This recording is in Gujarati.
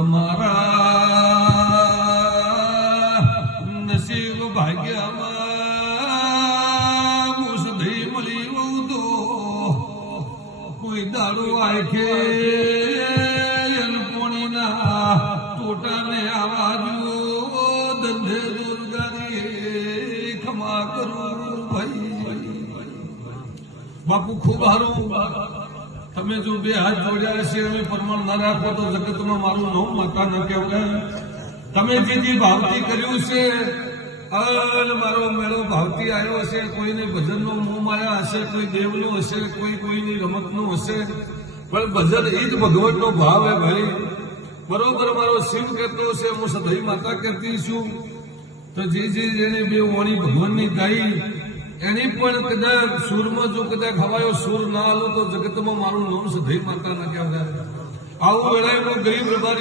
તમારા નસીબ ભાગ્યમાં મુસધી મળી વહુ તો કોઈ દારૂ આખે પોણીના ટોટાને આવાજો ધંધે દુર્ગારી ખમા કરું ભાઈ બાપુ ખૂબ હારું તમે જો બે હાથ જોડ્યા છે અમે પરમાણ ના રાખો તો જગતમાં મારું નામ માતા ન કહેવાય તમે જે ભાવથી કર્યું છે મારો મેળો ભાવથી આવ્યો છે કોઈને ભજનનો મોહ માયા હશે કોઈ દેવનો હશે કોઈની રમતનું હશે પણ ભજન એ જ ભગવાનનો ભાવ હે ભાઈ બરોબર મારો શિવ કહેતો છે હું સદૈ માતા કહેતી છું તો જે જેને બે વાણી ભગવાનની ગાઈ એની પણ કદાચ સૂરમાં જો કદાચ ખવાયો સૂર ના આલું તો જગતમાં મારું નામ સદૈ માતા ના કહેવાય આવું વેળાએ ગરીબ રબારી